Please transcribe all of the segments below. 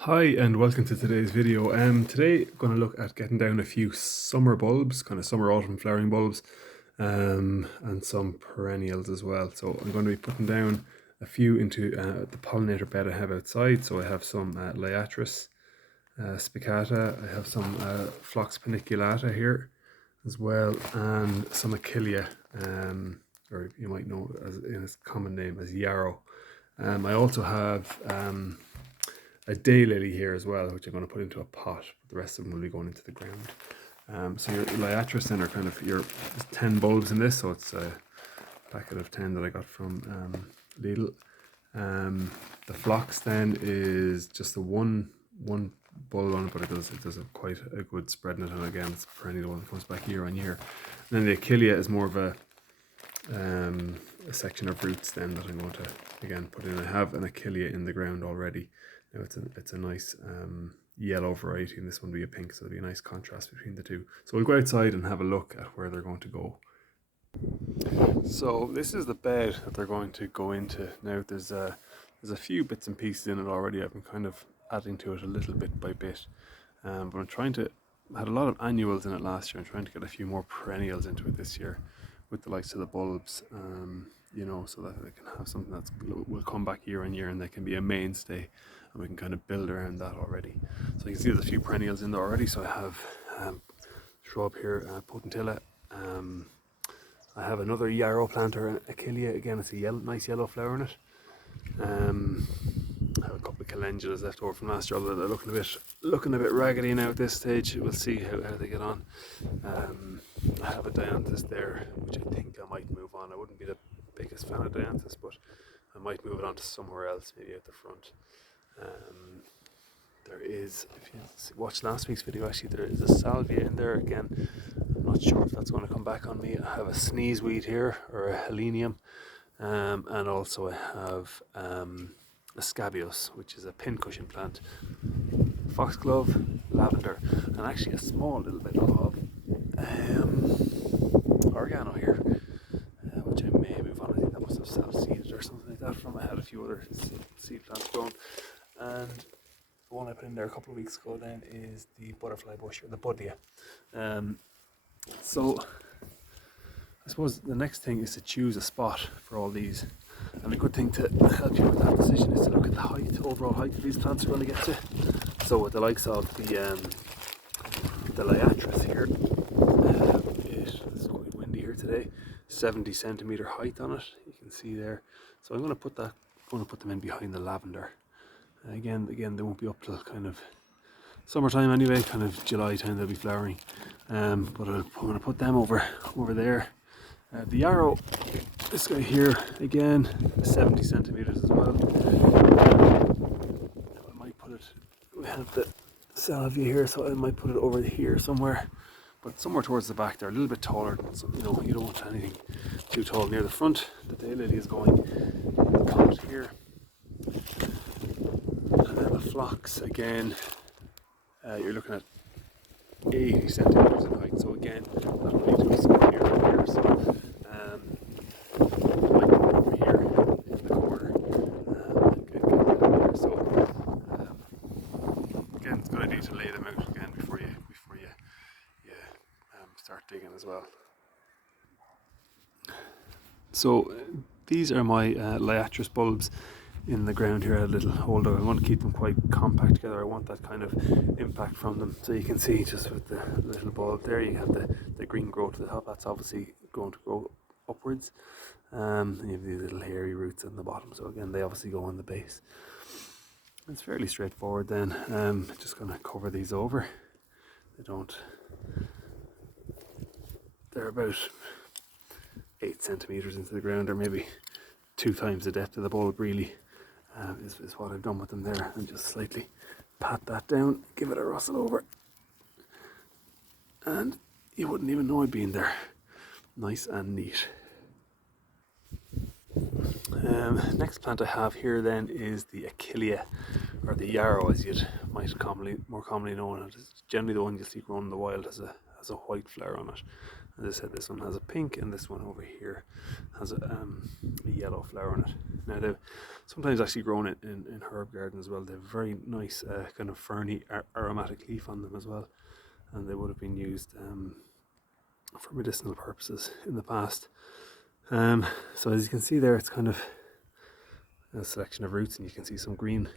Hi and welcome to today's video. Today I'm going to look at getting down a few summer bulbs, kind of summer autumn flowering bulbs, and some perennials as well. So I'm going to be putting down a few into the pollinator bed I have outside. So I have some Liatris spicata, I have some Phlox paniculata here as well, and some Achillea, or you might know as in its common name as yarrow. I also have a daylily here as well, which I'm going to put into a pot. But the rest of them will be going into the ground. So your Liatris then are kind of there's 10 bulbs in this, so it's a packet of 10 that I got from Lidl. The Phlox then is just the one bulb on it, but it does quite a good spread in it, and again it's a perennial one that comes back year on year. And then the Achillea is more of a section of roots then that I'm going to again put in. I have an Achillea in the ground already. Now it's a nice yellow variety, and this one will be a pink, so there'll be a nice contrast between the two. So we'll go outside and have a look at where they're going to go. So this is the bed that they're going to go into. Now there's a few bits and pieces in it already. I've been kind of adding to it a little bit by bit, but I'm trying to. I had a lot of annuals in it last year. I'm trying to get a few more perennials into it this year, with the likes of the bulbs, so that they can have something that will come back year on year, and they can be a mainstay, and we can kind of build around that already. So you can see there's a few perennials in there already. So I have shrub here, potentilla. I have another yarrow planter, Achillea. Again, it's a nice yellow flower in it. I have a couple of calendulas left over from last year, although they're looking a bit raggedy now at this stage. We'll see how they get on. I have a dianthus there, which I think I might move on. I wouldn't be the biggest fan of dianthus, but I might move it on to somewhere else, maybe at the front. There is, if you watched last week's video, actually there is a salvia in there again. I'm not sure if that's going to come back on me. I have a sneezeweed here, or a helenium, and also I have a scabious, which is a pincushion plant, foxglove, lavender, and actually a small little bit of oregano here, which I may move on. I think that must have self-seeded or something like that from. I had a few other seed plants grown, and the one I put in there a couple of weeks ago then is the butterfly bush, or the buddleia. So I suppose the next thing is to choose a spot for all these, and a good thing to help you with that decision is to look at the overall height that these plants are going to get to. So with the likes of the Liatris here, it's quite windy here today, 70 centimeter height on it, you can see there. So I'm going to put them in behind the lavender. Again, they won't be up till kind of summertime anyway, kind of July time they'll be flowering. But I'm going to put them over there. The yarrow, this guy here, again, 70 centimeters as well. I might put it, we have the salvia here, so I might put it over here somewhere, but somewhere towards the back there, a little bit taller. So, you don't want anything too tall near the front. The daylily is going in the pot here. And then the phlox, again, you're looking at 80 centimeters in height. So again, that will need to be some here and here. So might go over here in the corner. Get that there. So again, it's a good idea to lay them out again before you start digging as well. So these are my Liatris bulbs in the ground here. A little holder. I want to keep them quite compact together. I want that kind of impact from them. So you can see just with the little bulb there, you have the green growth to the top. That's obviously going to grow upwards. And you have these little hairy roots in the bottom. So again, they obviously go on the base. It's fairly straightforward then. Just going to cover these over. They're about 8 centimeters into the ground, or maybe 2 times the depth of the bulb really, is what I've done with them there. And just slightly pat that down, give it a rustle over, and you wouldn't even know I'd been there. Nice and neat. Next plant I have here then is the Achillea, or the yarrow as you'd might more commonly known. It's generally the one you see grown in the wild has a white flower on it. As I said, this one has a pink, and this one over here has a yellow flower on it. Now they've sometimes actually grown it in herb gardens as well. They have very nice kind of ferny aromatic leaf on them as well, and they would have been used for medicinal purposes in the past. So as you can see there, it's kind of a selection of roots, and you can see some green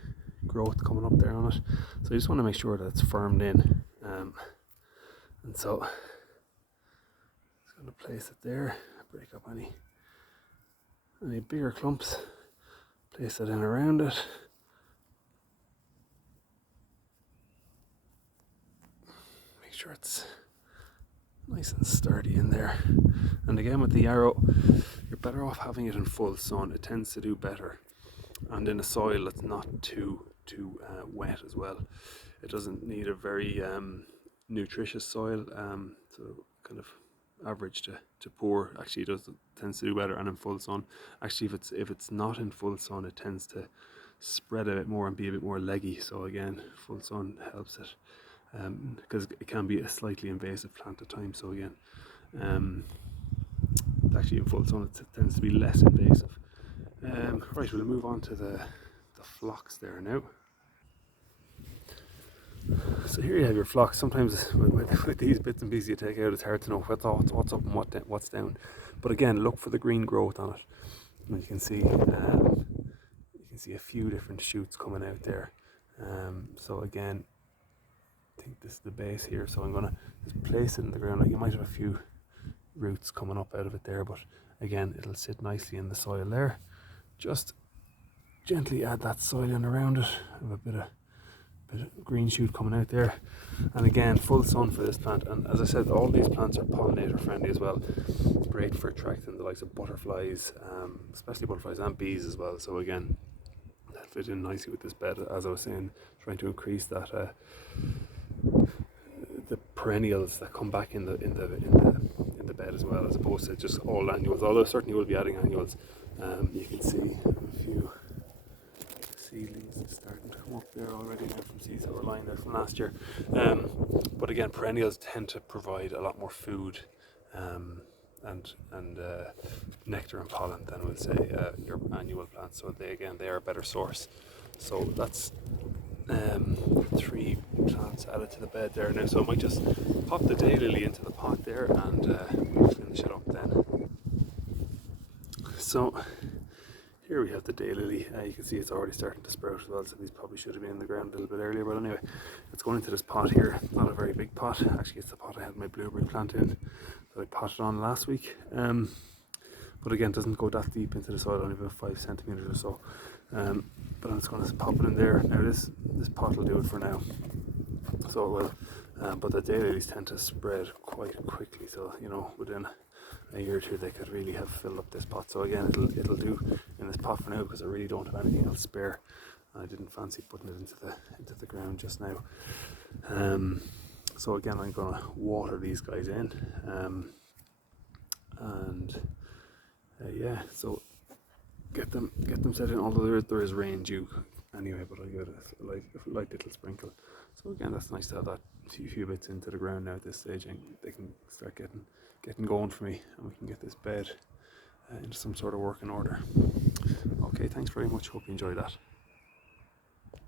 growth coming up there on it. So you just want to make sure that it's firmed in, and so just going to place it there, break up any bigger clumps, place it in around it. Make sure it's nice and sturdy in there. And again, with the yarrow, you're better off having it in full sun. It tends to do better, and in a soil that's not too wet as well. It doesn't need a very nutritious soil, so kind of average to poor actually tends to do better, and in full sun. Actually, if it's not in full sun, it tends to spread a bit more and be a bit more leggy. So again, full sun helps it, because it can be a slightly invasive plant at times. So again, actually in full sun it tends to be less invasive. Right, we'll move on to the phlox there now. So here you have your phlox. Sometimes with these bits and pieces you take out, it's hard to know what's up and what's down. But again, look for the green growth on it. And you can see a few different shoots coming out there. So again, I think this is the base here. So I'm gonna just place it in the ground. Like, you might have a few roots coming up out of it there, but again, it'll sit nicely in the soil there. Just gently add that soil in around it. Have a bit of green shoot coming out there, and again, full sun for this plant. And as I said, all these plants are pollinator friendly as well. It's great for attracting the likes of butterflies, especially butterflies and bees as well. So again, that fit in nicely with this bed. As I was saying, trying to increase that the perennials that come back in the bed as well, as opposed to just all annuals. Although certainly we'll be adding annuals. You can see a few seedlings starting to come up there already now from seeds that were lying there from last year. But again, perennials tend to provide a lot more food and nectar and pollen than, we'll say, your annual plants. So they are a better source. So that's 3 plants added to the bed there now. So I might just pop the daylily into the pot there, and we'll finish it up then. So here we have the daylily. You can see it's already starting to sprout as well, so these probably should have been in the ground a little bit earlier. But anyway, it's going into this pot here. It's not a very big pot. Actually, it's the pot I had my blueberry plant in that I potted on last week. But again, it doesn't go that deep into the soil, only about 5 centimeters or so. But I'm just going to pop it in there. Now this pot will do it for now. So it will. But the daylilies tend to spread quite quickly. So, you know, within a year or two they could really have filled up this pot. So again, it'll do in this pot for now, because I really don't have anything else spare. I didn't fancy putting it into the ground just now. So again, I'm going to water these guys in, and yeah, so get them set in. Although there is rain due anyway, but I'll give it a light little sprinkle. So again, that's nice to have that few bits into the ground now at this stage, and they can start getting going for me, and we can get this bed into some sort of working order. Okay, thanks very much. Hope you enjoyed that.